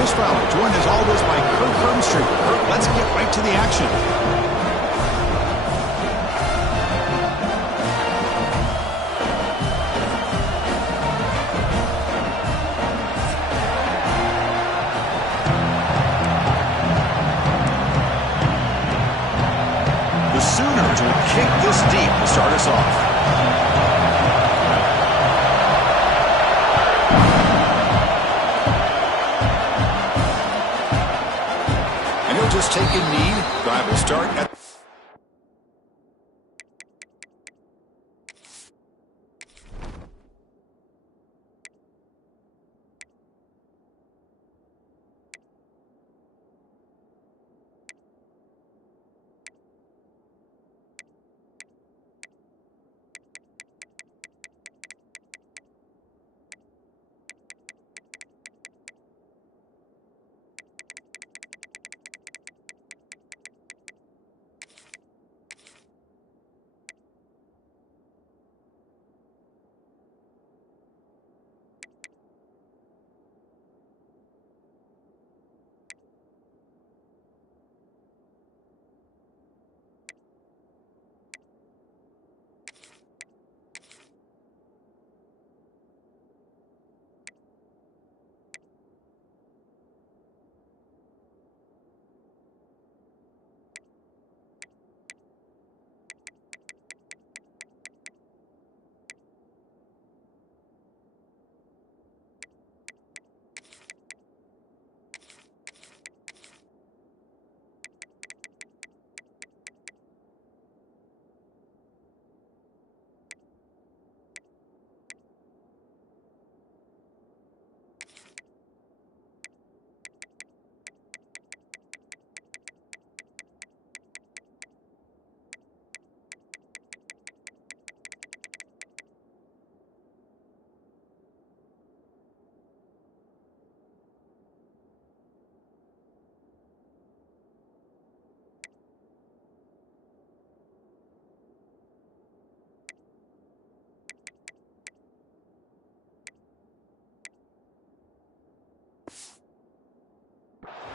Chris Fowler joined as always by Kurt Hermstreet. Kurt, let's get right to the action. The Sooners will kick this deep to start us off. Just take a knee. Drive will start at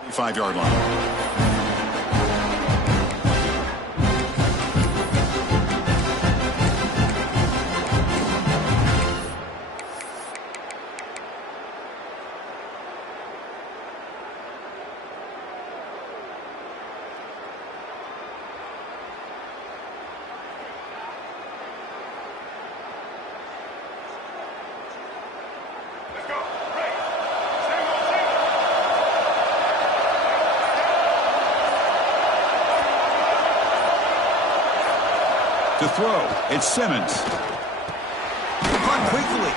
the 5-yard line. To throw, it's Simmons. Run quickly.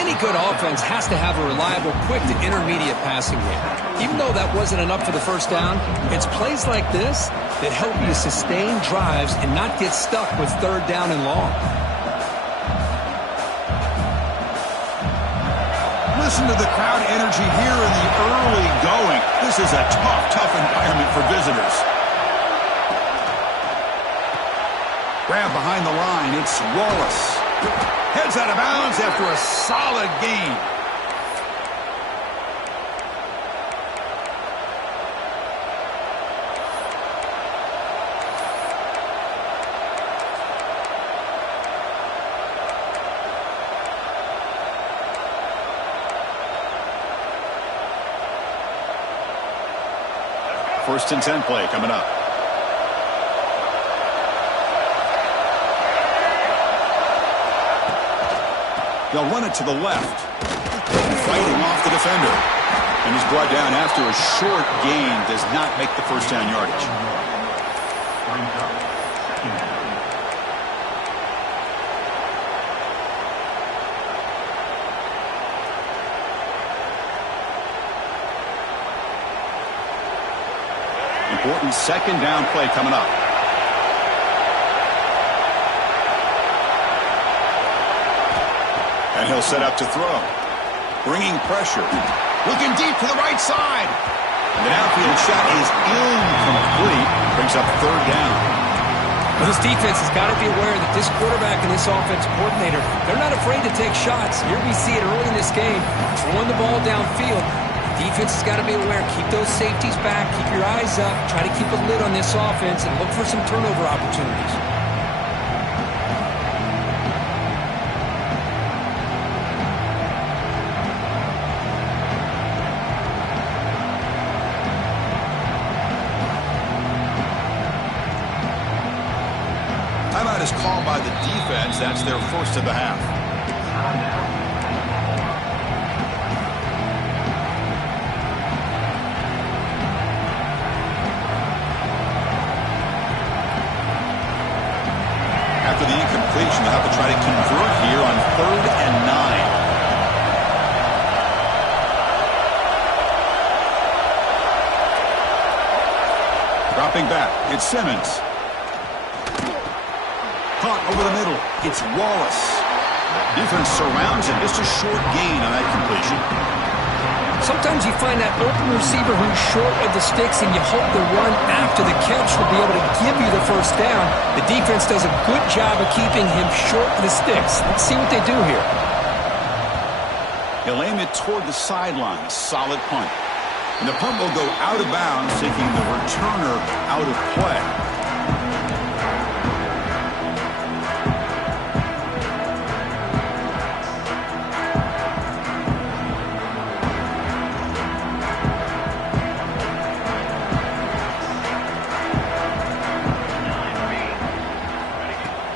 Any good offense has to have a reliable, quick to intermediate passing game. Even though that wasn't enough for the first down, it's plays like this that help you sustain drives and not get stuck with third down and long. Listen to the crowd energy here in the early going. This is a tough environment for visitors. Grab behind the line, it's Wallace. Heads out of bounds after a solid gain. First and 10 play coming up. They'll run it to the left. Fighting off the defender. And he's brought down after a short gain. Does not make the first down yardage. Important second down play coming up. And he'll set up to throw. Bringing pressure. Looking deep to the right side. And the downfield shot is incomplete. Brings up third down. Well, this defense has got to be aware that this quarterback and this offensive coordinator, they're not afraid to take shots. Here we see it early in this game. Throwing the ball downfield. Defense has got to be aware. Keep those safeties back. Keep your eyes up. Try to keep a lid on this offense and look for some turnover opportunities. Timeout is called by the defense. That's their first of the half. After the incompletion, they'll have to try to convert here on 3rd and 9. Dropping back, it's Simmons. Caught over the middle, it's Wallace. Defense surrounds him, just a short gain on that completion. Sometimes you find that open receiver who's short of the sticks, and you hope the run after the catch will be able to give you the first down. The defense does a good job of keeping him short of the sticks. Let's see what they do here. He'll aim it toward the sideline. Solid punt. And the punt will go out of bounds, taking the returner out of play.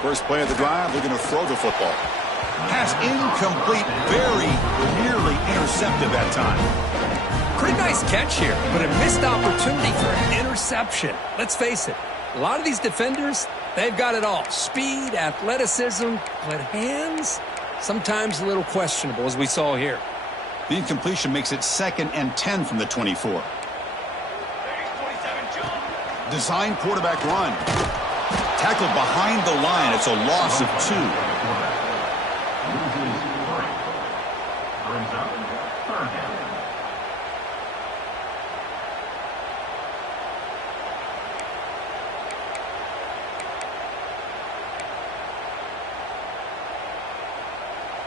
First play of the drive, they're going to throw the football. Pass incomplete, very nearly intercepted that time. Pretty nice catch here, but a missed opportunity for an interception. Let's face it, a lot of these defenders, they've got it all. Speed, athleticism, but hands, sometimes a little questionable, as we saw here. The incompletion makes it 2nd and 10 from the 24. Design quarterback run. Tackled behind the line. It's a loss of 2.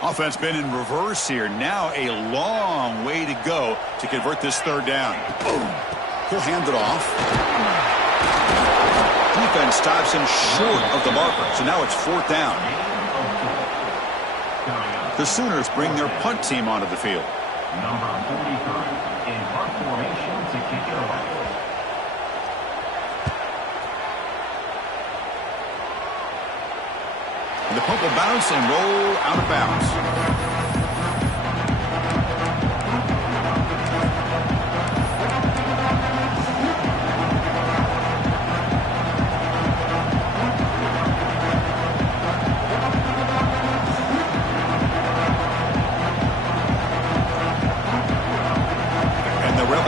Offense been in reverse here. Now a long way to go to convert this 3rd down. He'll hand it off. Defense stops him short of the marker, so now it's 4th down. The Sooners bring their punt team onto the field. Number 43 in punt formation to kick it away. And the punt will bounce and roll out of bounds.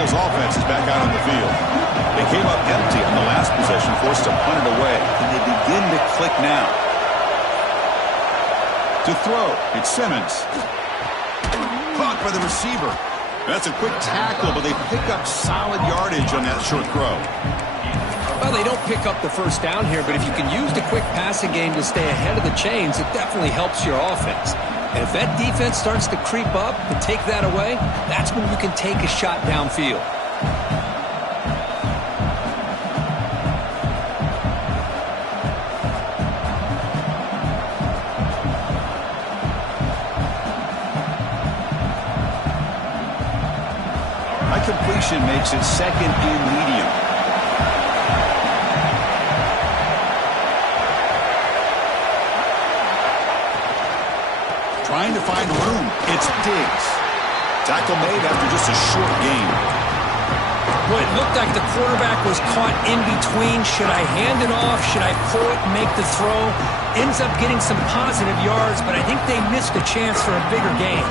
Offense is back out on the field. They came up empty on the last possession, forced to punt it away, and they begin to click now. To throw, it's Simmons. Caught by the receiver. That's a quick tackle, but they pick up solid yardage on that short throw. Well, they don't pick up the first down here, but if you can use the quick passing game to stay ahead of the chains, it definitely helps your offense. And if that defense starts to creep up and take that away, that's when you can take a shot downfield. That completion makes it 2nd and medium. Trying to find room. It's Diggs. Tackle made after just a short gain. Well, it looked like the quarterback was caught in between. Should I hand it off? Should I pull it and make the throw? Ends up getting some positive yards, but I think they missed a chance for a bigger gain.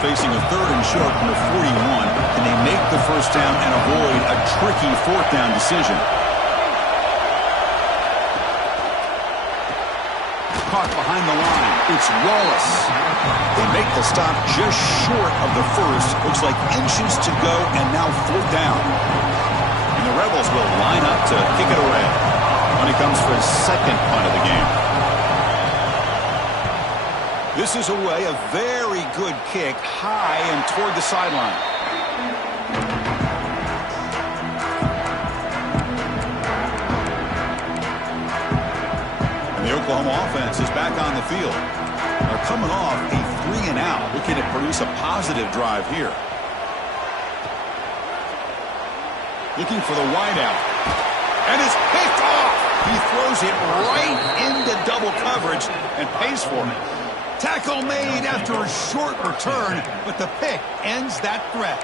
Facing a 3rd and short from the 41. Can they make the first down and avoid a tricky 4th down decision? caught behind the line. It's Wallace. They make the stop just short of the first. Looks like inches to go, and now 4th down. And the Rebels will line up to kick it away when he comes for his 2nd punt of the game. This is away, a very good kick, high and toward the sideline. And the Oklahoma offense is back on the field. They're coming off a 3-and-out, looking to produce a positive drive here. Looking for the wideout. And it's picked off. He throws it right into double coverage and pays for it. Tackle made after a short return, but the pick ends that threat.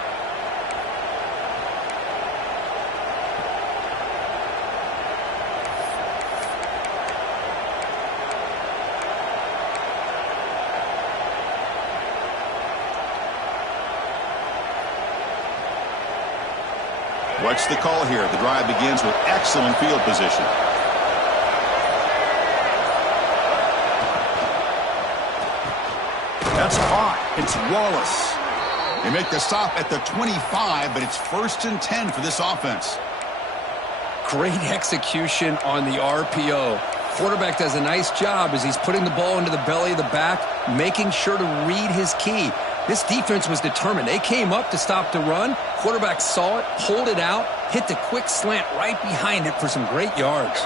What's the call here? The drive begins with excellent field position. That's caught. It's Wallace. They make the stop at the 25, but it's 1st and 10 for this offense. Great execution on the RPO. Quarterback does a nice job as he's putting the ball into the belly of the back, making sure to read his key. This defense was determined. They came up to stop the run. Quarterback saw it, pulled it out, hit the quick slant right behind it for some great yards.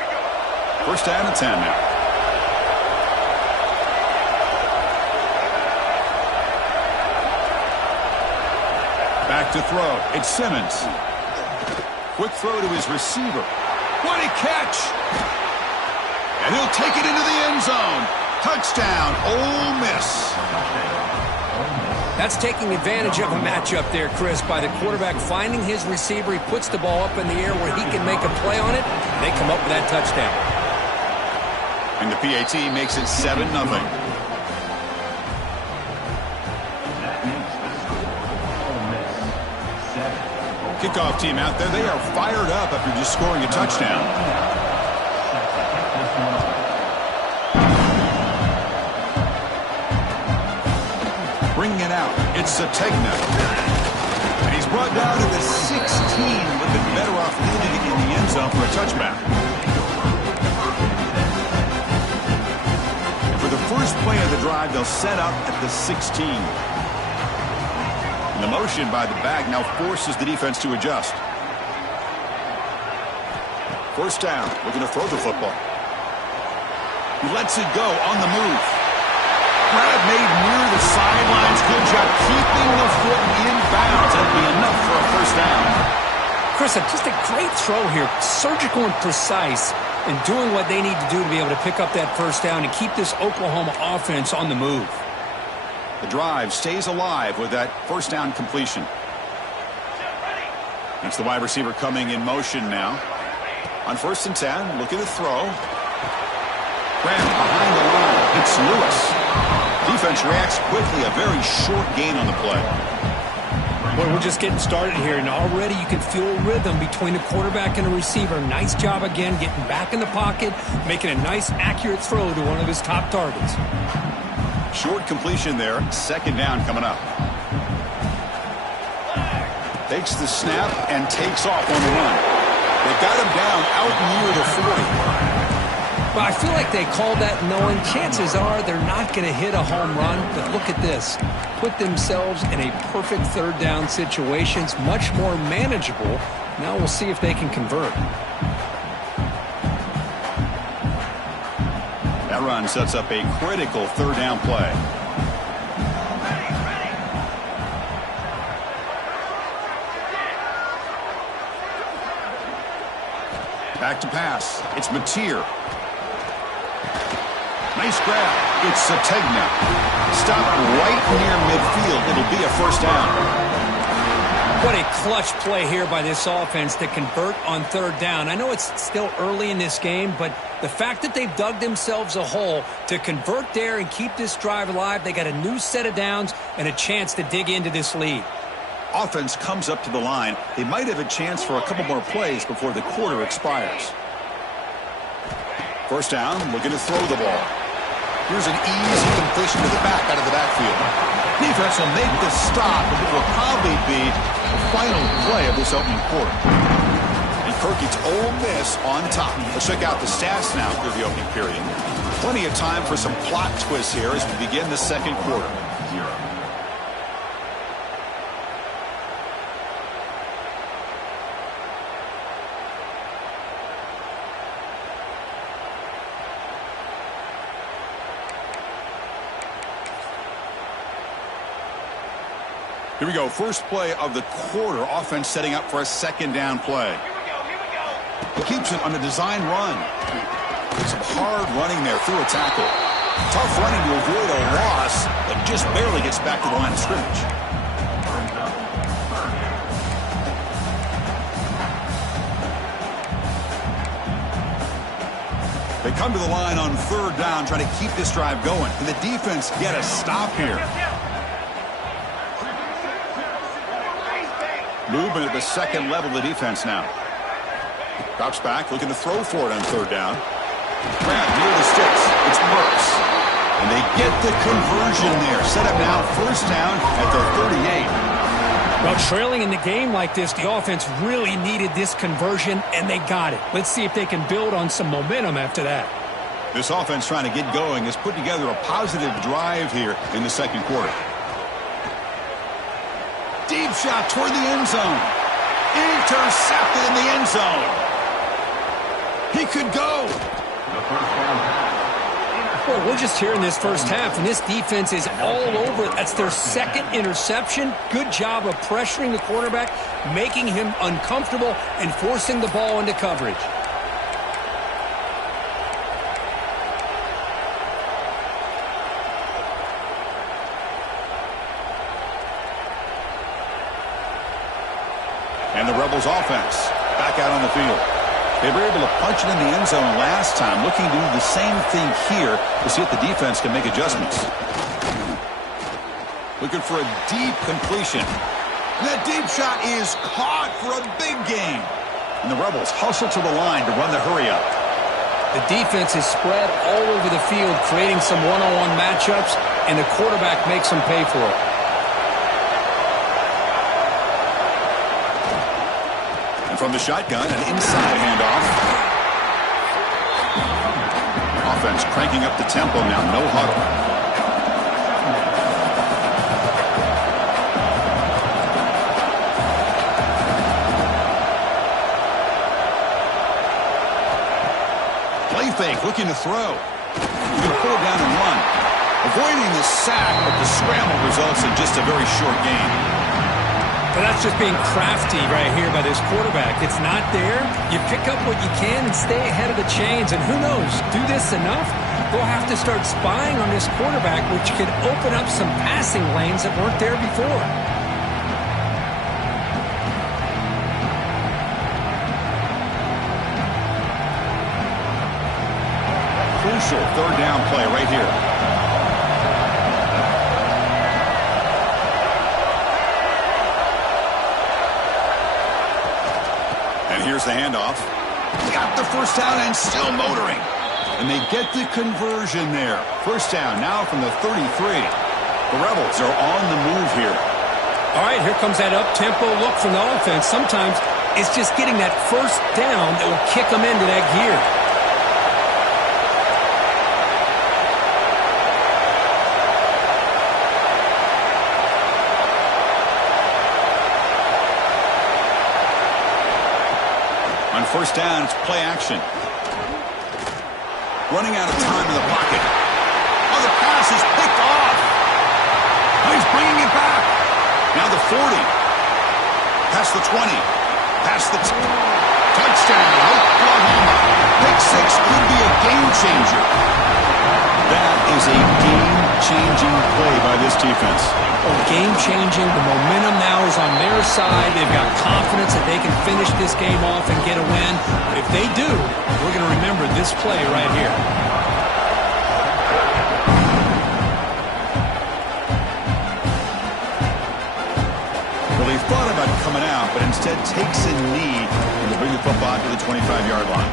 1st down and 10 now. Back to throw. It's Simmons. Quick throw to his receiver. What a catch! And he'll take it into the end zone. Touchdown, Ole Miss. That's taking advantage of a matchup there, Chris, by the quarterback finding his receiver. He puts the ball up in the air where he can make a play on it. They come up with that touchdown. And the PAT makes it 7-0. Kickoff team out there. They are fired up after just scoring a touchdown. Bringing it out. It's Sategna. And he's brought down to the 16. Would have been better off leaving it in the end zone for a touchback. And for the first play of the drive, they'll set up at the 16. The motion by the back now forces the defense to adjust. 1st down, looking to throw the football. He lets it go on the move. Grab made near the sidelines. Good job keeping the foot in bounds. That'll be enough for a 1st down. Chris, just a great throw here. Surgical and precise in doing what they need to do to be able to pick up that 1st down and keep this Oklahoma offense on the move. The drive stays alive with that 1st down completion. It's the wide receiver coming in motion now. On 1st and 10, looking to throw. Grant behind the line. It's Lewis. Defense reacts quickly. A very short gain on the play. Well, we're just getting started here, and already you can feel a rhythm between the quarterback and the receiver. Nice job again getting back in the pocket, making a nice, accurate throw to one of his top targets. Short completion there. 2nd down coming up. Takes the snap and takes off on the run. They've got him down out near the 40. Well, I feel like they called that knowing chances are they're not going to hit a home run. But look at this. Put themselves in a perfect 3rd down situation. It's much more manageable. Now we'll see if they can convert. That run sets up a critical 3rd down play. Back to pass. It's Mateer. Nice grab. It's Sategna. Stop right near midfield. It'll be a 1st down. What a clutch play here by this offense to convert on 3rd down. I know it's still early in this game, but the fact that they've dug themselves a hole to convert there and keep this drive alive, they got a new set of downs and a chance to dig into this lead. Offense comes up to the line. They might have a chance for a couple more plays before the quarter expires. 1st down, looking to throw the ball. Here's an easy completion to the back out of the backfield. Defense will make the stop, and it will probably be the final play of this opening quarter. And Kirky's Ole Miss on top. Let's check out the stats now through the opening period. Plenty of time for some plot twists here as we begin the second quarter. Here we go. First play of the quarter. Offense setting up for a second down play. He keeps it on a design run. Some hard running there through a tackle. Tough running to avoid a loss, but just barely gets back to the line of scrimmage. They come to the line on third down, trying to keep this drive going. And the defense get a stop here. Movement at the second level of the defense now. Drops back, looking to throw for it on third down. Grab near the sticks. It's Burks. And they get the conversion there. Set up now, first down at the 38. Well, trailing in the game like this, the offense really needed this conversion, and they got it. Let's see if they can build on some momentum after that. This offense trying to get going has put together a positive drive here in the second quarter. Deep shot toward the end zone. Intercepted in the end zone. He could go. Well, we're just here in this first half, and this defense is all over it. That's their second interception. Good job of pressuring the quarterback, making him uncomfortable, and forcing the ball into coverage. And the Rebels offense back out on the field. They were able to punch it in the end zone last time, looking to do the same thing here to see if the defense can make adjustments. Looking for a deep completion. And that deep shot is caught for a big gain. And the Rebels hustle to the line to run the hurry up. The defense is spread all over the field, creating some one-on-one matchups, and the quarterback makes them pay for it. From the shotgun, an inside handoff. Offense cranking up the tempo now, no huddle. Play fake, looking to throw. He's going to pull it down and run. Avoiding the sack, but the scramble results in just a very short gain. But that's just being crafty right here by this quarterback. It's not there. You pick up what you can and stay ahead of the chains. And who knows, do this enough, they'll have to start spying on this quarterback, which could open up some passing lanes that weren't there before. Crucial third down play right here. Here's the handoff. Got the first down and still motoring. And they get the conversion there. First down now from the 33. The Rebels are on the move here. All right, here comes that up-tempo look from the offense. Sometimes it's just getting that first down that will kick them into that gear. First down, it's play action. Running out of time in the pocket. Oh, the pass is picked off. Oh, he's bringing it back. Now the 40. Past the 20. Past the touchdown, Oklahoma. Pick six could be a game changer. That is a game-changing play by this defense. Oh, game-changing. The momentum now is on their side. They've got confidence that they can finish this game off and get a win. But if they do, we're going to remember this play right here. Well, he thought about coming out, but instead takes a knee and to bring the football to the 25-yard line.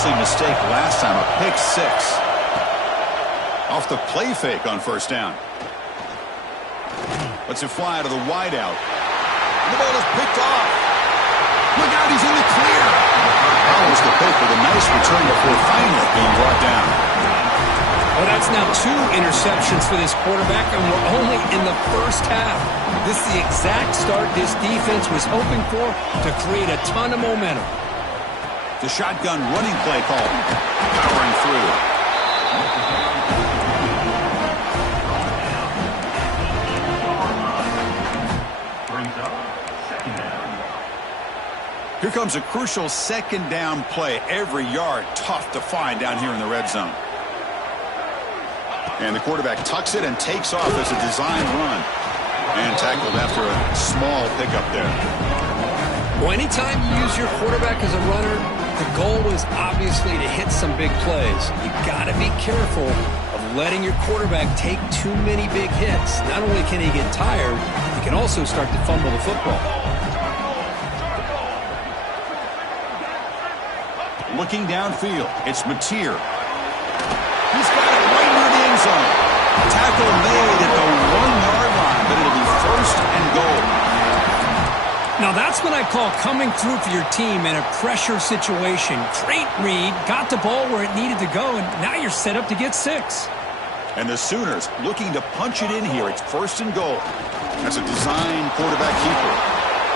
embarrassing mistake last time, a pick six. Off the play fake on first down. Lets it fly to the wideout. The ball is picked off. Look out, he's in the clear. Follows the pick with a nice return before finally being brought down. Well, that's now 2 interceptions for this quarterback, and we're only in the first half. This is the exact start this defense was hoping for to create a ton of momentum. The shotgun running play call. Powering through. Here comes a crucial second down play. Every yard tough to find down here in the red zone. And the quarterback tucks it and takes off as a design run. And tackled after a small pickup there. Well, anytime you use your quarterback as a runner, the goal is obviously to hit some big plays. You got to be careful of letting your quarterback take too many big hits. Not only can he get tired, he can also start to fumble the football. Looking downfield, it's Mateer. He's got it right near the end zone. Tackle made at the 1-yard line, but it'll be first and goal. Now that's what I call coming through for your team in a pressure situation. Great read, got the ball where it needed to go, and now you're set up to get 6. And the Sooners looking to punch it in here. It's first and goal. That's a design quarterback keeper.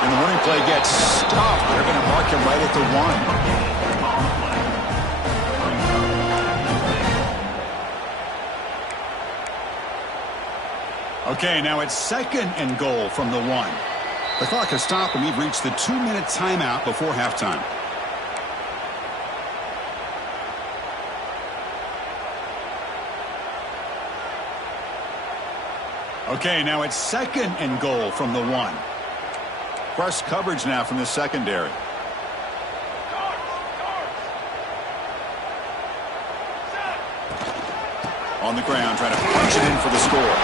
And the running play gets stopped. They're going to mark him right at the 1. Okay, now it's second and goal from the 1. The clock has stopped, and we've reached the 2-minute timeout before halftime. Okay, now it's second and goal from the 1. Press coverage now from the secondary. On the ground, trying to punch it in for the score.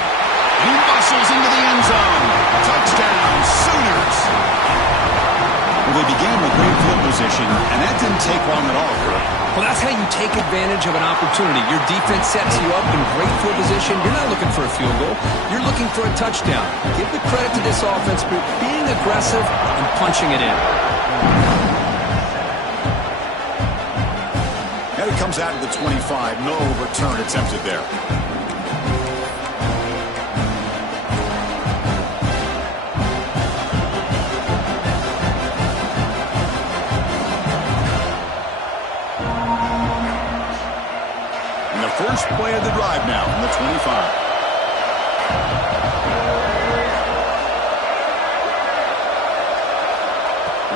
He muscles into the end zone. Touchdown, Sooners. Well, they began with great field position, and that didn't take long at all, Kirk. Well, that's how you take advantage of an opportunity. Your defense sets you up in great field position. You're not looking for a field goal. You're looking for a touchdown. Give the credit to this offense for being aggressive and punching it in. And it comes out of the 25. No return attempted there. First play of the drive now from the 25.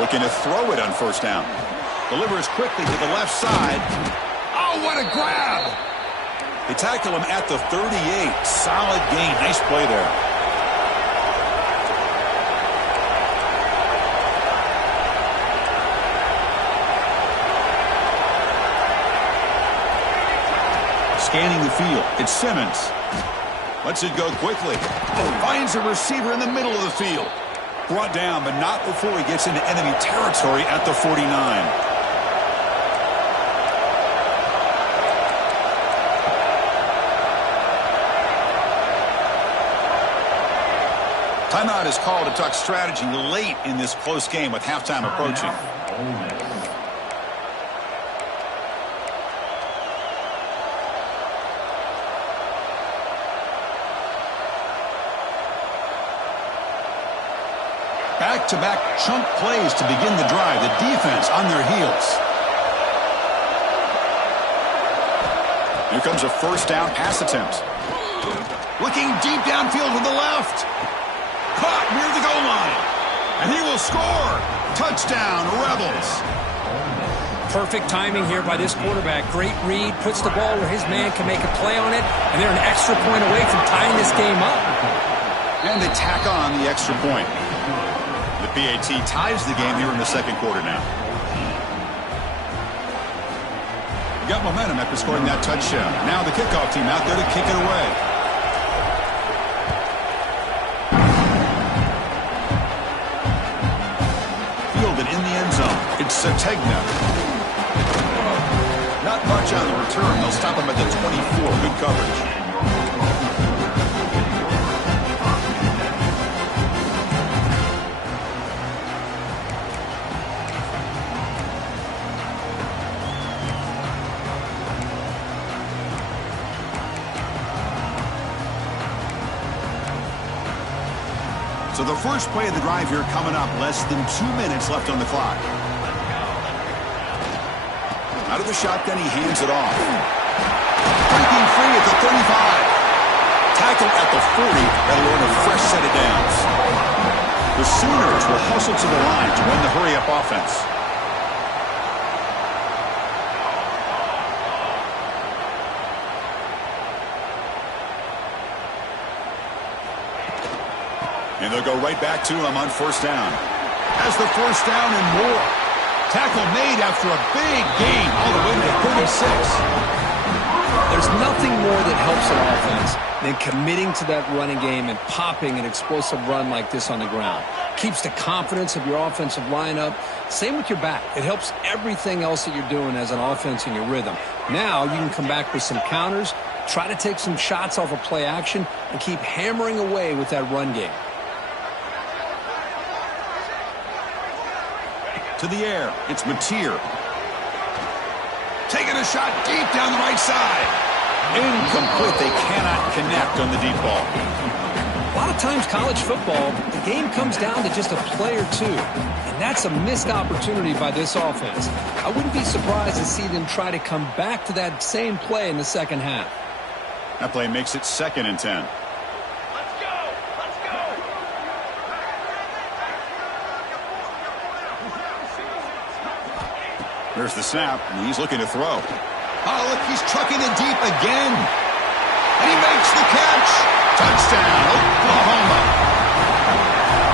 Looking to throw it on first down. Delivers quickly to the left side. Oh, what a grab! They tackle him at the 38. Solid gain. Nice play there. Scanning the field. It's Simmons. Lets it go quickly. Finds a receiver in the middle of the field. Brought down, but not before he gets into enemy territory at the 49. Timeout is called to talk strategy late in this close game with halftime approaching. Back-to-back chunk plays to begin the drive. The defense on their heels. Here comes a first down pass attempt. Looking deep downfield with the left. Caught near the goal line. And he will score. Touchdown, Rebels. Perfect timing here by this quarterback. Great read. Puts the ball where his man can make a play on it. And they're an extra point away from tying this game up. And they tack on the extra point. The PAT ties the game here in the second quarter now. Got momentum after scoring that touchdown. Now the kickoff team out there to kick it away. Fielded in the end zone. It's Sategna. Watch on the return. They'll stop him at the 24. Good coverage. So the first play of the drive here coming up. Less than 2 minutes left on the clock. Out of the shotgun, he hands it off. Breaking free at the 35. Tackled at the 40. That'll earn a fresh set of downs. The Sooners will hustle to the line to win the hurry-up offense. And they'll go right back to him on first down. Has the first down and more. Tackle made after a big gain all the way to the 36. There's nothing more that helps an offense than committing to that running game and popping an explosive run like this on the ground. Keeps the confidence of your offensive lineup. Same with your back. It helps everything else that you're doing as an offense in your rhythm. Now you can come back with some counters, try to take some shots off of play action, and keep hammering away with that run game. To the air, it's Mateer. Taking a shot deep down the right side. Incomplete. They cannot connect on the deep ball. A lot of times college football, the game comes down to just a play or two. And that's a missed opportunity by this offense. I wouldn't be surprised to see them try to come back to that same play in the second half. That play makes it 2nd and 10. There's the snap, and he's looking to throw. Oh, look, he's trucking it deep again. And he makes the catch. Touchdown, Oklahoma.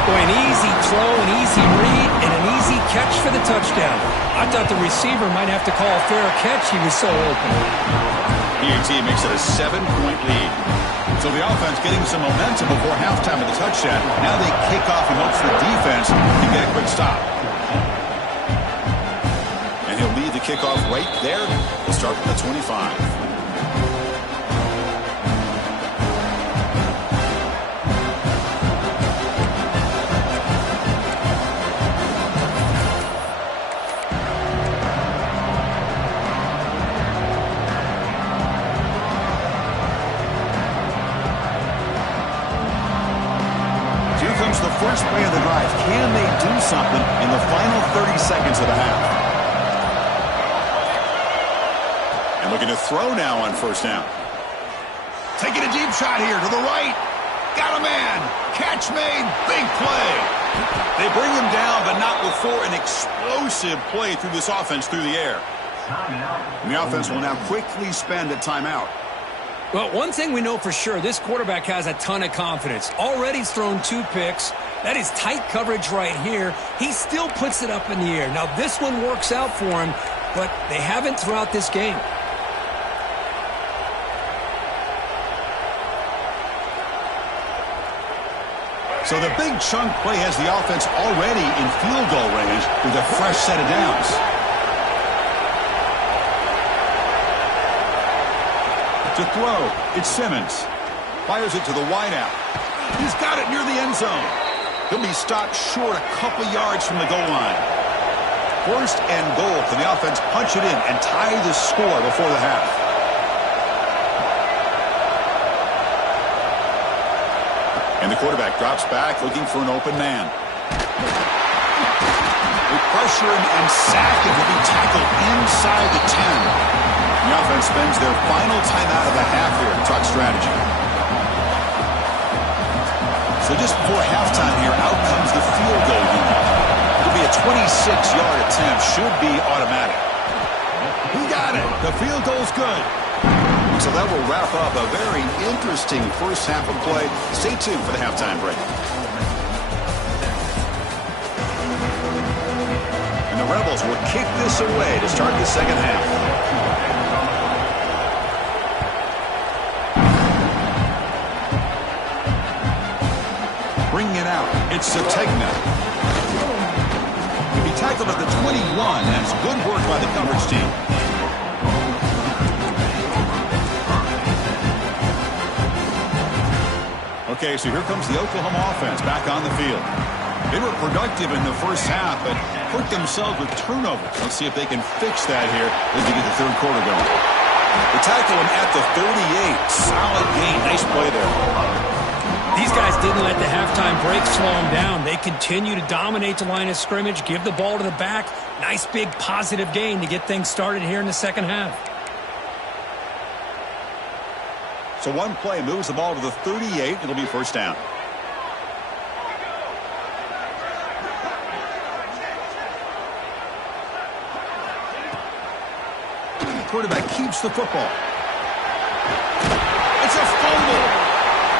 Boy, an easy throw, an easy read, and an easy catch for the touchdown. I thought the receiver might have to call a fair catch. He was so open. PAT makes it a 7-point lead. So the offense getting some momentum before halftime of the touchdown. Now they kick off and hope for the defense to get a quick stop. He'll lead the kickoff right there. We'll start at the 25. Here comes the first play of the drive. Can they do something in the final 30 seconds of the half? Looking to throw now on first down. Taking a deep shot here to the right. Got a man. Catch made. Big play. They bring him down, but not before an explosive play through this offense through the air. And the offense will now quickly spend a timeout. Well, one thing we know for sure, this quarterback has a ton of confidence. Already thrown 2 picks. That is tight coverage right here. He still puts it up in the air. Now, this one works out for him, but they haven't throughout this game. So the big chunk play has the offense already in field goal range with a fresh set of downs. To throw, it's Simmons. Fires it to the wideout. He's got it near the end zone. He'll be stopped short a couple yards from the goal line. First and goal. Can the offense punch it in and tie the score before the half? And the quarterback drops back, looking for an open man. They pressure him and sack him. Will be tackled inside the 10. The offense spends their final timeout of the half here to talk strategy. So just before halftime here, out comes the field goal unit. It'll be a 26-yard attempt. Should be automatic. He got it. The field goal's good. So that will wrap up a very interesting first half of play. Stay tuned for the halftime break. And the Rebels will kick this away to start the second half. Bringing it out, it's Sategna. He'll be tackled at the 21. That's good work by the coverage team. Okay, so here comes the Oklahoma offense back on the field. They were productive in the first half, but hurt themselves with turnovers. Let's see if they can fix that here as we get the third quarter going. They tackle him at the 38. Solid gain. Nice play there. These guys didn't let the halftime break slow them down. They continue to dominate the line of scrimmage, give the ball to the back. Nice big positive gain to get things started here in the second half. So one play moves the ball to the 38. It'll be first down. Quarterback keeps the football. It's a fumble.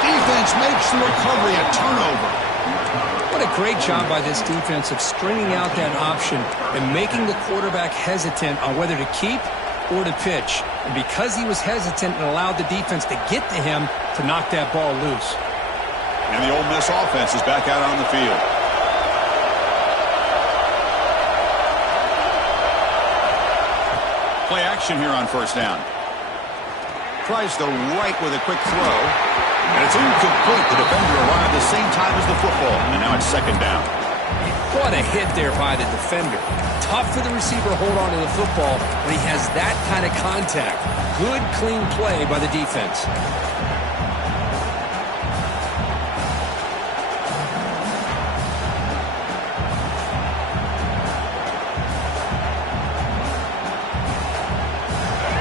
Defense makes the recovery a turnover. What a great job by this defense of stringing out that option and making the quarterback hesitant on whether to keep or to pitch. And because he was hesitant, it allowed the defense to get to him to knock that ball loose. And the Ole Miss offense is back out on the field. Play action here on first down. Tries the right with a quick throw. And it's incomplete. The defender arrived the same time as the football. And now it's second down. What a hit there by the defender. Tough for the receiver to hold on to the football when he has that kind of contact. Good, clean play by the defense.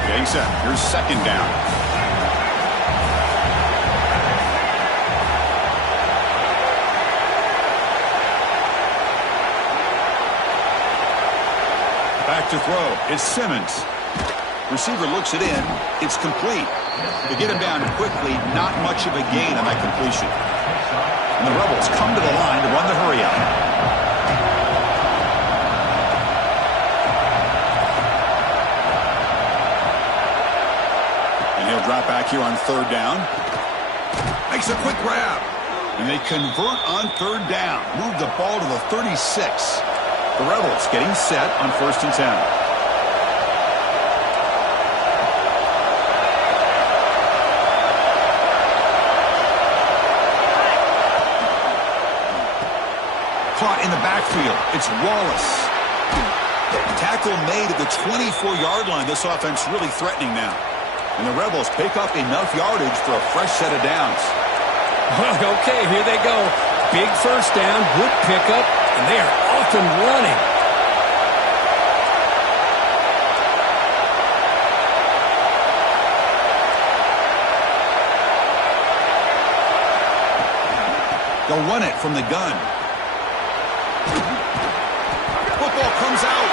Getting set. Here's second down. Back to throw. It's Simmons. Receiver looks it in. It's complete. To get him down quickly, not much of a gain on that completion. And the Rebels come to the line to run the hurry out. He'll drop back here on third down. Makes a quick grab. And they convert on third down. Move the ball to the 36. The Rebels getting set on first and 10. Caught in the backfield. It's Wallace. Tackle made at the 24-yard line. This offense really threatening now. And the Rebels pick up enough yardage for a fresh set of downs. Okay, here they go. Big first down, good pickup, and they are off and running. They'll run it from the gun. Football comes out,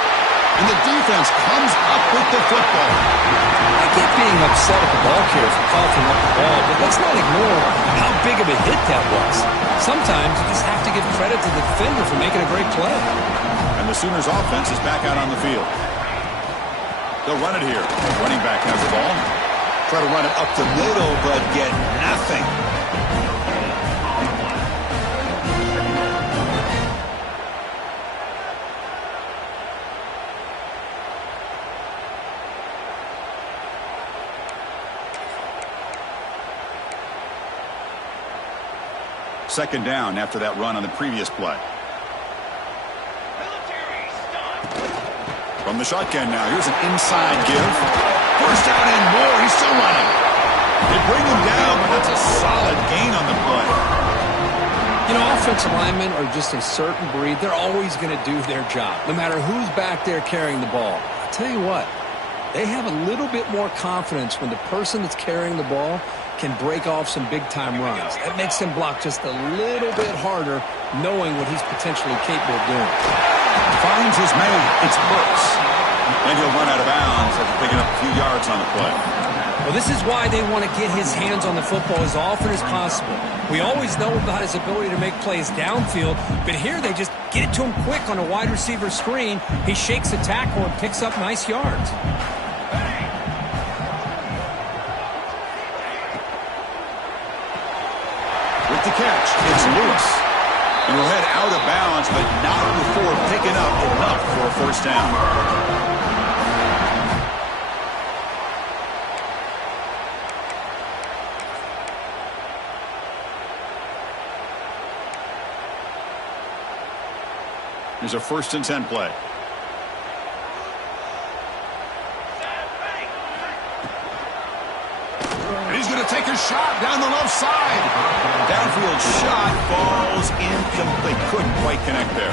and the defense comes up with the football. I get being upset at the ball carrier for coughing up the ball, but let's not ignore how big of a hit that was. Sometimes you just have to give credit to the defender for making a great play. And the Sooners offense is back out on the field. They'll run it here. The running back has the ball. Try to run it up the middle, but get nothing. Second down after that run on the previous play. From the shotgun now. Here's an inside give. First down and more. He's still running. They bring him down, but that's a solid gain on the play. You know, offensive linemen are just a certain breed. They're always going to do their job, no matter who's back there carrying the ball. I'll tell you what, they have a little bit more confidence when the person that's carrying the ball can break off some big-time runs. That makes him block just a little bit harder, knowing what he's potentially capable of doing. Finds his man. It's Burks. And he'll run out of bounds after picking up a few yards on the play. Well, this is why they want to get his hands on the football as often as possible. We always know about his ability to make plays downfield, but here they just get it to him quick on a wide receiver screen. He shakes the tackle and picks up nice yards. With the catch, it's Lewis. And he'll head out of bounds, but not before picking up enough for a first down. Here's a 1st and 10 play. And he's going to take a shot down the left side. Downfield shot falls incomplete. Couldn't quite connect there.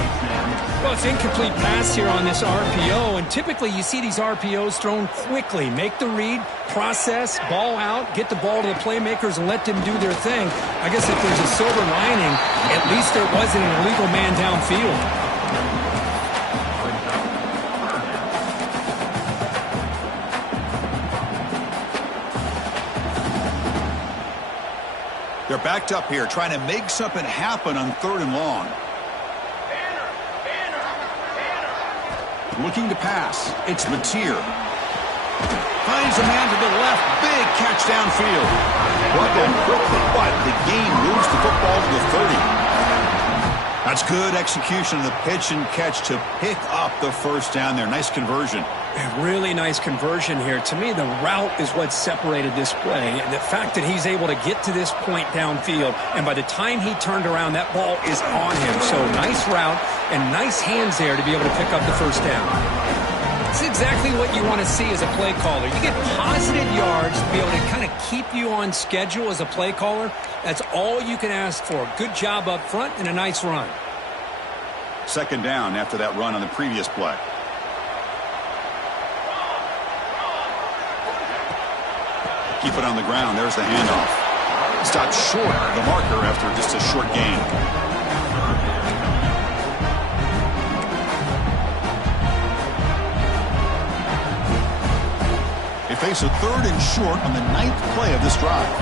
Well, it's incomplete pass here on this RPO, and typically you see these RPOs thrown quickly. Make the read, process, ball out, get the ball to the playmakers and let them do their thing. I guess if there's a silver lining, at least there wasn't an illegal man downfield. They're backed up here, trying to make something happen on 3rd and long. Looking to pass. It's Mateer. Finds a man to the left. Big catch downfield. Brought down quickly, but the gain moves the football to the 30. That's good execution of the pitch and catch to pick up the 1st down there. Nice conversion. Really nice conversion here. To me, the route is what separated this play. The fact that he's able to get to this point downfield, and by the time he turned around, that ball is on him. So nice route and nice hands there to be able to pick up the 1st down. It's exactly what you want to see as a play caller. You get positive yards to be able to kind of keep you on schedule as a play caller. That's all you can ask for. Good job up front and a nice run. 2nd down after that run on the previous play. Keep it on the ground. There's the handoff. Stopped short of the marker after just a short gain. They face a 3rd and short on the 9th play of this drive.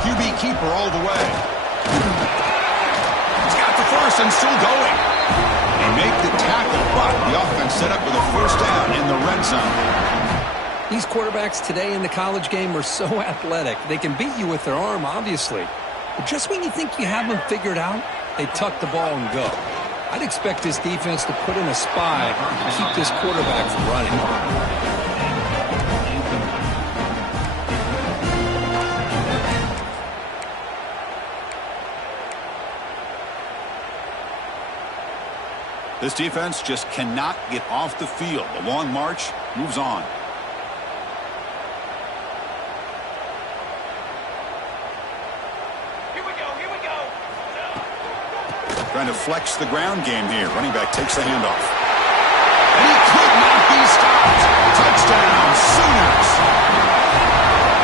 QB keeper all the way. He's got the 1st and still going. They make the tackle, but the offense set up with a 1st down in the red zone. These quarterbacks today in the college game are so athletic. They can beat you with their arm, obviously. But just when you think you have them figured out, they tuck the ball and go. I'd expect this defense to put in a spy to keep this quarterback from running. This defense just cannot get off the field. The long march moves on. Trying to flex the ground game here. Running back takes the handoff. And he could not be stopped. Touchdown, Sooners.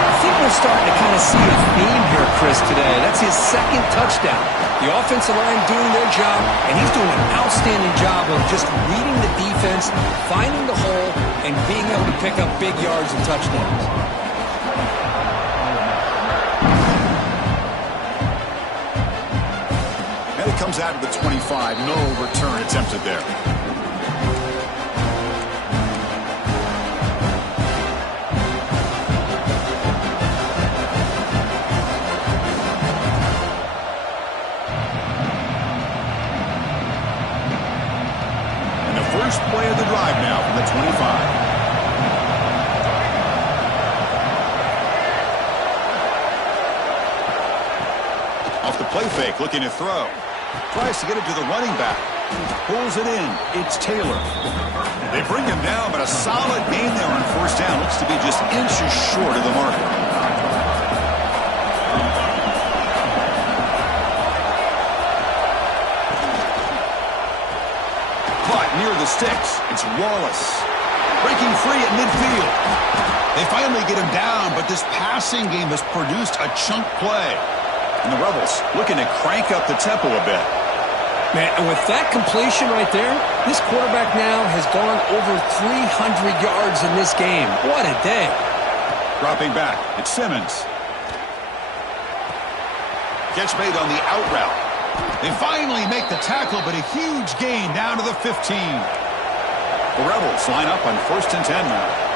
I think we're starting to kind of see a theme here, Chris, today. That's his 2nd touchdown. The offensive line doing their job, and he's doing an outstanding job of just reading the defense, finding the hole, and being able to pick up big yards and touchdowns. Comes out of the 25. No return attempted there. And the first play of the drive now from the 25. Off the play fake, looking to throw. Tries to get it to the running back. Pulls it in. It's Taylor. They bring him down, but a solid gain there on 1st down. Looks to be just inches short of the marker. But near the sticks, it's Wallace. Breaking free at midfield. They finally get him down, but this passing game has produced a chunk play. And the Rebels looking to crank up the tempo a bit. Man, and with that completion right there, this quarterback now has gone over 300 yards in this game. What a day. Dropping back, it's Simmons. Catch made on the out route. They finally make the tackle, but a huge gain down to the 15. The Rebels line up on 1st and 10 now.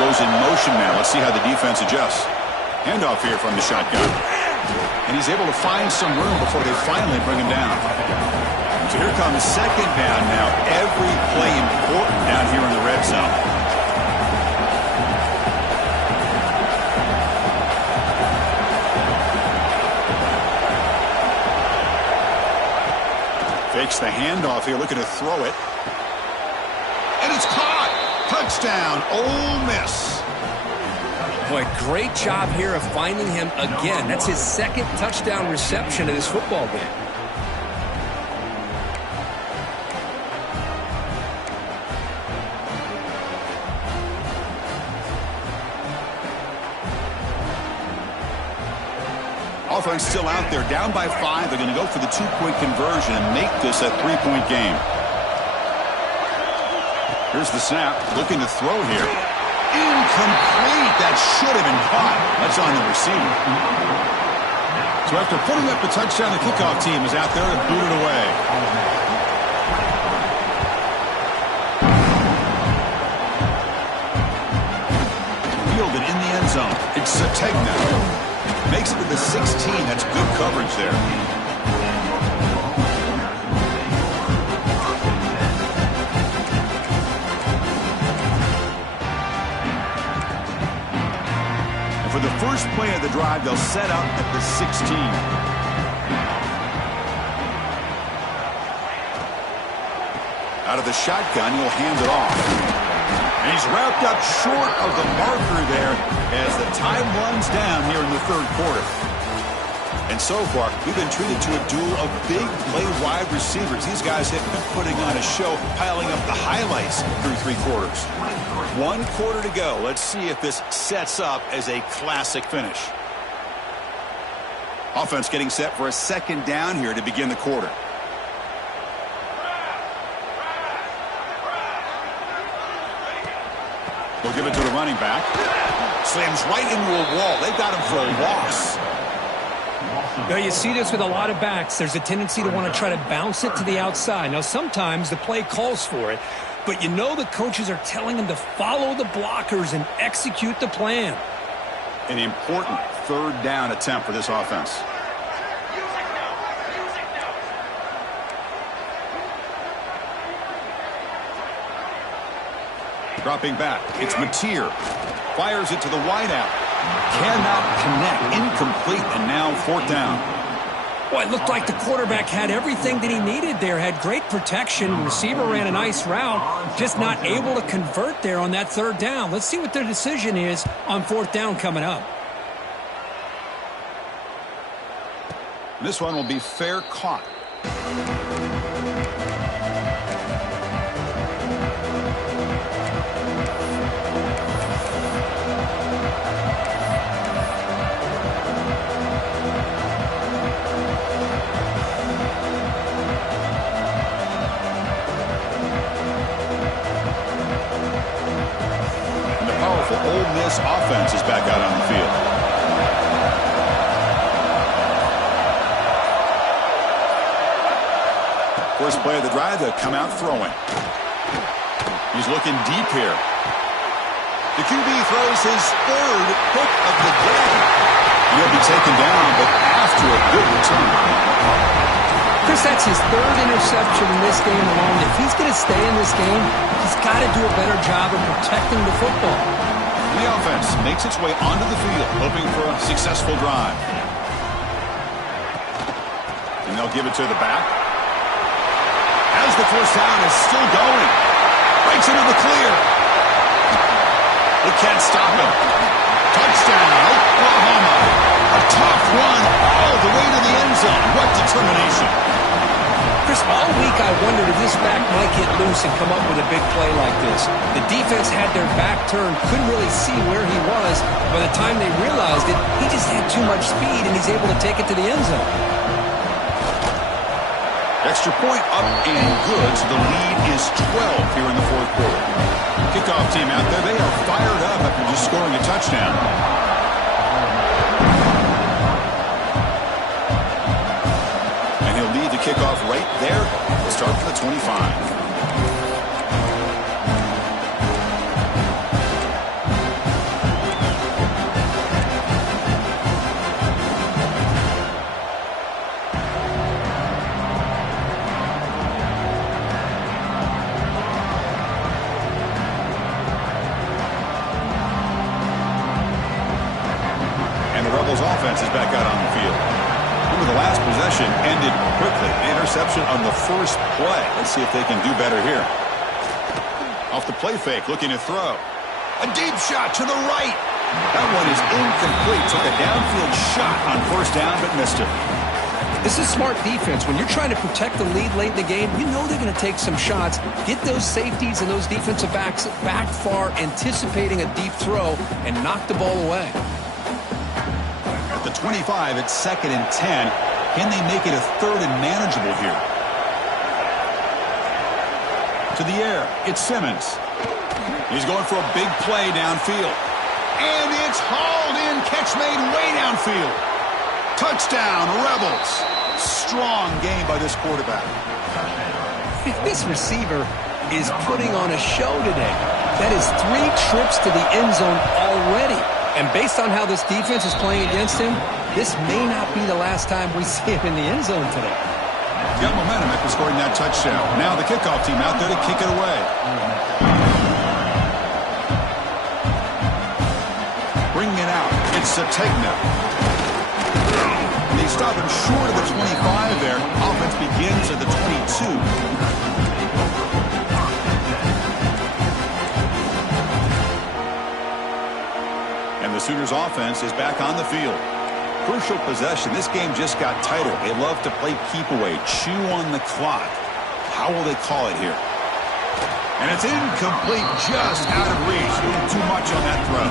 Goes in motion now. Let's see how the defense adjusts. Handoff here from the shotgun. And he's able to find some room before they finally bring him down. So here comes 2nd down now. Every play important down here in the red zone. Fakes the handoff here, looking to throw it. And it's caught. Touchdown, Ole Miss. Boy, great job here of finding him again. That's his second touchdown reception of this football game. Offense still out there, down by 5. They're going to go for the 2-point conversion and make this a 3-point game. Here's the snap, looking to throw here. Incomplete. That should have been caught. That's on the receiver. So after putting up the touchdown, the kickoff team is out there to boot it away. Fielded in the end zone. It's Sategna. Makes it to the 16. That's good coverage there. And for the first play of the drive, they'll set up at the 16. Out of the shotgun, he'll hand it off. And he's wrapped up short of the marker there as the time runs down here in the third quarter. And so far, we've been treated to a duel of big play wide receivers. These guys have been putting on a show, piling up the highlights through 3 quarters. 1 quarter to go. Let's see if this sets up as a classic finish. Offense getting set for a second down here to begin the quarter. We'll give it to the running back. Slams right into a wall. They've got him for a loss. Now, you see this with a lot of backs. There's a tendency to want to try to bounce it to the outside. Now, sometimes the play calls for it, but you know the coaches are telling them to follow the blockers and execute the plan. An important third down attempt for this offense. Dropping back, it's Mateer. Fires it to the wideout. Cannot connect. Incomplete, and now 4th down. Well, it looked like the quarterback had everything that he needed there. Had great protection. Receiver ran a nice route. Just not able to convert there on that 3rd down. Let's see what their decision is on 4th down coming up. This one will be fair caught. Ole Miss offense is back out on the field. First play of the drive, they'll come out throwing. He's looking deep here. The QB throws his 3rd pick of the day. He'll be taken down, but after a good return. Chris, that's his 3rd interception in this game alone. If he's going to stay in this game, he's got to do a better job of protecting the football. The offense makes its way onto the field, hoping for a successful drive. And they'll give it to the back. As the first down is still going. Breaks into the clear. They can't stop him. Touchdown, Oklahoma. A tough run all the way to the end zone. What determination. Chris, all week I wondered if this back might get loose and come up with a big play like this. The defense had their back turned, couldn't really see where he was. By the time they realized it, he just had too much speed, and he's able to take it to the end zone. Extra point up and good, so the lead is 12 here in the 4th quarter. Kickoff team out there, they are fired up after just scoring a touchdown. Kickoff right there. We'll start from the 25. And the Rebels offense is back out on the field. Over the last possession ended quickly. An interception on the first play. Let's see if they can do better here. Off the play fake, looking to throw. A deep shot to the right. That one is incomplete. Took a downfield shot on first down, but missed it. This is smart defense. When you're trying to protect the lead late in the game, you know they're going to take some shots. Get those safeties and those defensive backs back far, anticipating a deep throw, and knock the ball away. At the 25, it's 2nd and 10. Can they make it a 3rd and manageable here? To the air, it's Simmons. He's going for a big play downfield. And it's hauled in. Catch made way downfield. Touchdown, Rebels. Strong game by this quarterback. This receiver is putting on a show today. That is 3 trips to the end zone already. And based on how this defense is playing against him, this may not be the last time we see him in the end zone today. He's got momentum after scoring that touchdown. Now the kickoff team out there to kick it away. Bringing it out. It's Sategna. They stop him short of the 25 there. Offense begins at the 22. And the Sooners offense is back on the field. Crucial possession. This game just got tighter. They love to play keep away, chew on the clock. How will they call it here? And it's incomplete, just out of reach. Too much on that throw.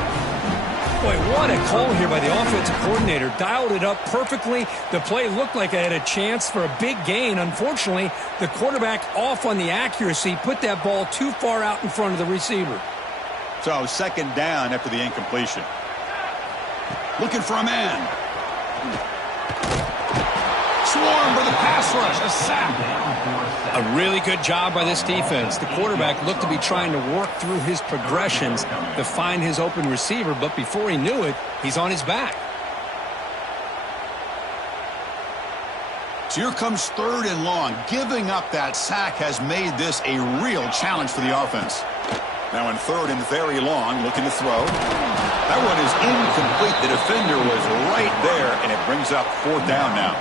Boy, what a call here by the offensive coordinator. Dialed it up perfectly. The play looked like it had a chance for a big gain. Unfortunately, the quarterback off on the accuracy, put that ball too far out in front of the receiver. So 2nd down after the incompletion. Looking for a man. Swarm for the pass rush. A sack. A really good job by this defense. The quarterback looked to be trying to work through his progressions to find his open receiver, but before he knew it, he's on his back. So here comes 3rd and long. Giving up that sack has made this a real challenge for the offense. Now in 3rd and very long, looking to throw. That one is incomplete. The defender was right there, and it brings up 4th down now.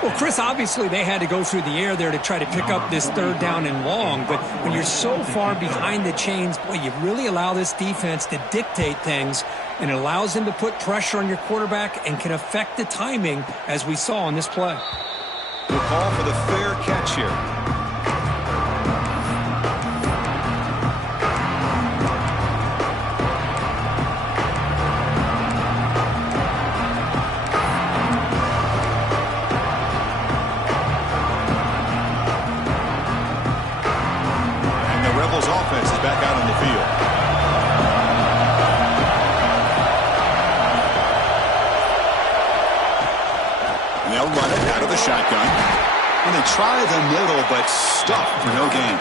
Well, Chris, obviously they had to go through the air there to try to pick up this 3rd down and long, but when you're so far behind the chains, boy, you really allow this defense to dictate things, and it allows them to put pressure on your quarterback and can affect the timing, as we saw on this play. We'll call for the fair catch here. Offense is back out on the field. And they'll run it out of the shotgun. And they try the middle, but stuffed for no gain.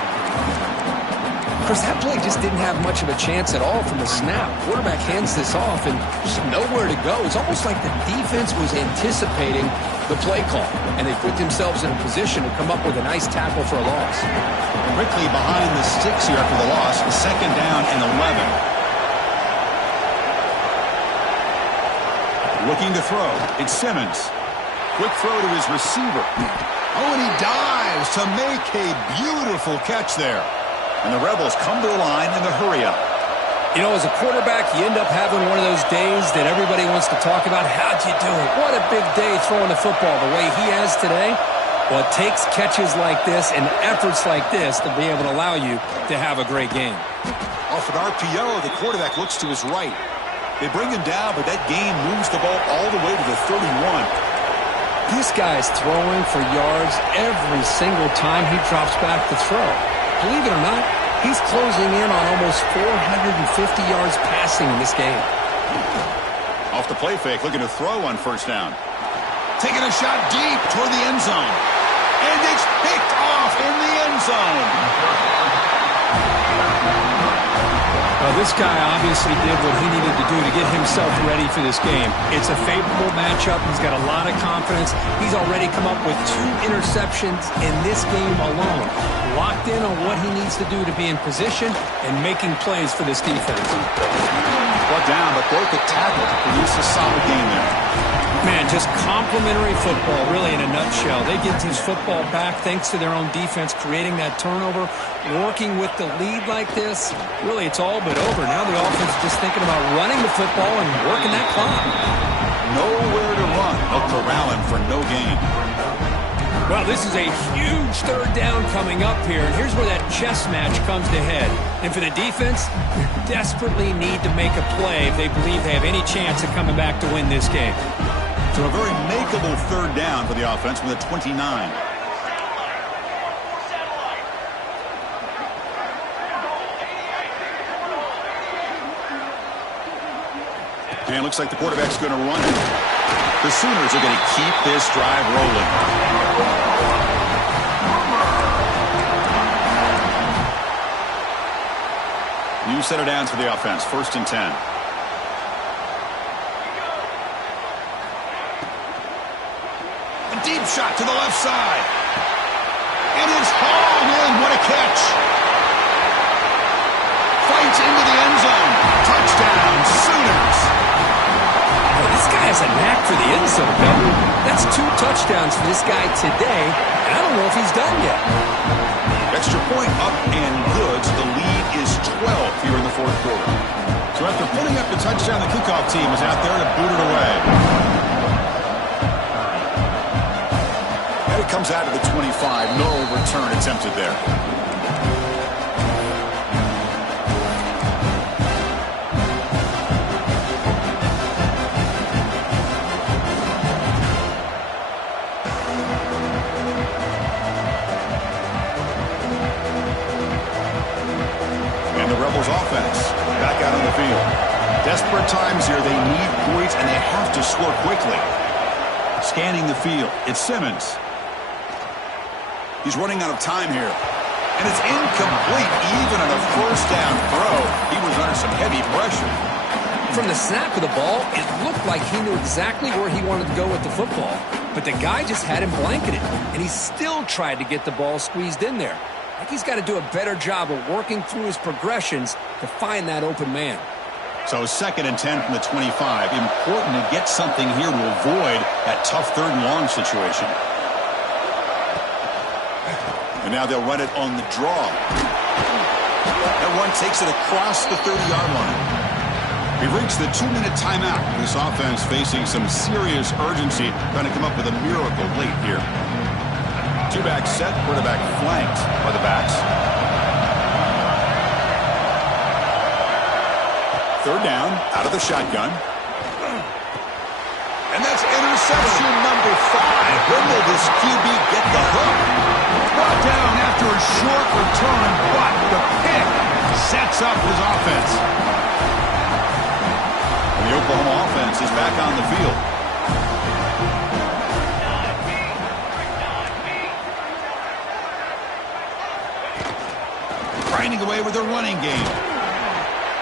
Chris, that play just didn't have much of a chance at all from the snap. Quarterback hands this off and just nowhere to go. It's almost like the defense was anticipating the play call, and they put themselves in a position to come up with a nice tackle for a loss. Quickly behind the sticks here after the loss. 2nd down and 11. Looking to throw. It's Simmons. Quick throw to his receiver. Oh, and he dives to make a beautiful catch there. And the Rebels come to the line in the hurry-up. You know, as a quarterback, you end up having one of those days that everybody wants to talk about. How'd you do it? What a big day throwing the football the way he has today. Well, it takes catches like this and efforts like this to be able to allow you to have a great game. Off an RPO, the quarterback looks to his right. They bring him down, but that game moves the ball all the way to the 31. This guy's throwing for yards every single time he drops back to throw. Believe it or not, he's closing in on almost 450 yards passing in this game. Off the play fake, looking to throw on 1st down. Taking a shot deep toward the end zone. And it's picked off in the end zone. Well, this guy obviously did what he needed to do to get himself ready for this game. It's a favorable matchup. He's got a lot of confidence. He's already come up with 2 interceptions in this game alone. Locked in on what he needs to do to be in position and making plays for this defense. Brought down, but broke a tackle to produce a solid game there. Man, just complimentary football, really, in a nutshell. They get this football back thanks to their own defense, creating that turnover, working with the lead like this. Really, it's all but over. Now the offense is just thinking about running the football and working that clock. Nowhere to run. They'll corral him for no gain. Well, this is a huge third down coming up here, and here's where that chess match comes to head. And for the defense, they desperately need to make a play if they believe they have any chance of coming back to win this game. So a very makeable third down for the offense with a 29. And it looks like the quarterback's going to run it. The Sooners are going to keep this drive rolling. New set of downs for the offense. 1st and 10. Deep shot to the left side. And it's hauled in. What a catch. Fights into the end zone. Touchdown, Sooners. Oh, this guy has a knack for the end zone, Bill. That's 2 touchdowns for this guy today, and I don't know if he's done yet. Extra point up and good. So the lead is 12 here in the 4th quarter. So after putting up the touchdown, the kickoff team is out there to boot it away. It comes out of the 25. No return attempted there. And the Rebels offense back out on the field. Desperate times here. They need points, and they have to score quickly. Scanning the field. It's Simmons. He's running out of time here. And it's incomplete. Even on a 1st down throw, he was under some heavy pressure. From the snap of the ball, it looked like he knew exactly where he wanted to go with the football. But the guy just had him blanketed, and he still tried to get the ball squeezed in there. I think he's got to do a better job of working through his progressions to find that open man. So 2nd and 10 from the 25. Important to get something here to avoid that tough 3rd and long situation. And now they'll run it on the draw. That one takes it across the 30-yard line. We've reached the 2-minute timeout. This offense facing some serious urgency, trying to come up with a miracle late here. 2-back set, quarterback flanked by the backs. 3rd down, out of the shotgun. And that's interception number 5. When will this QB get the hook? Brought down after a short return, but the pick sets up his offense. And the Oklahoma offense is back on the field. Grinding away with their running game.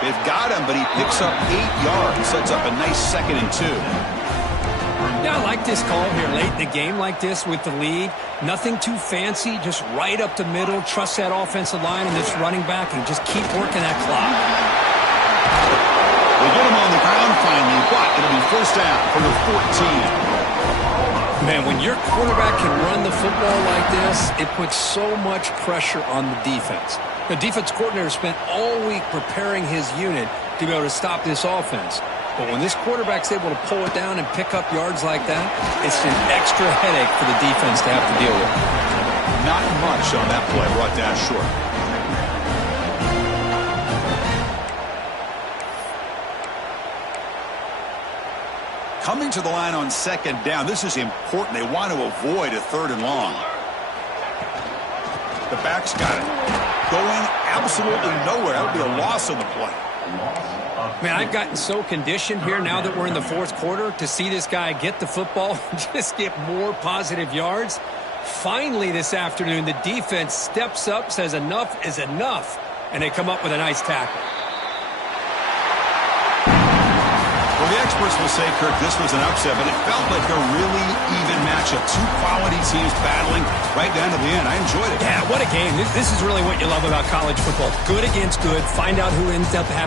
They've got him, but he picks up 8 yards. Sets up a nice 2nd and 2. Yeah, I like this call here late in the game like this with the lead. Nothing too fancy, just right up the middle. Trust that offensive line and this running back and just keep working that clock. They get him on the ground finally, but it'll be 1st down for the 14. Man, when your quarterback can run the football like this, it puts so much pressure on the defense. The defense coordinator spent all week preparing his unit to be able to stop this offense. But when this quarterback's able to pull it down and pick up yards like that, it's an extra headache for the defense to have to deal with. Not much on that play, brought down short. Coming to the line on 2nd down. This is important. They want to avoid a 3rd and long. The back's got it. Going absolutely nowhere. That would be a loss on the play. Man, I've gotten so conditioned here now that we're in the 4th quarter to see this guy get the football and just get more positive yards. Finally this afternoon, the defense steps up, says enough is enough, and they come up with a nice tackle. Well, the experts will say, Kirk, this was an upset, but it felt like a really even matchup. 2 quality teams battling right down to the end. I enjoyed it. Yeah, what a game. This is really what you love about college football. Good against good. Find out who ends up having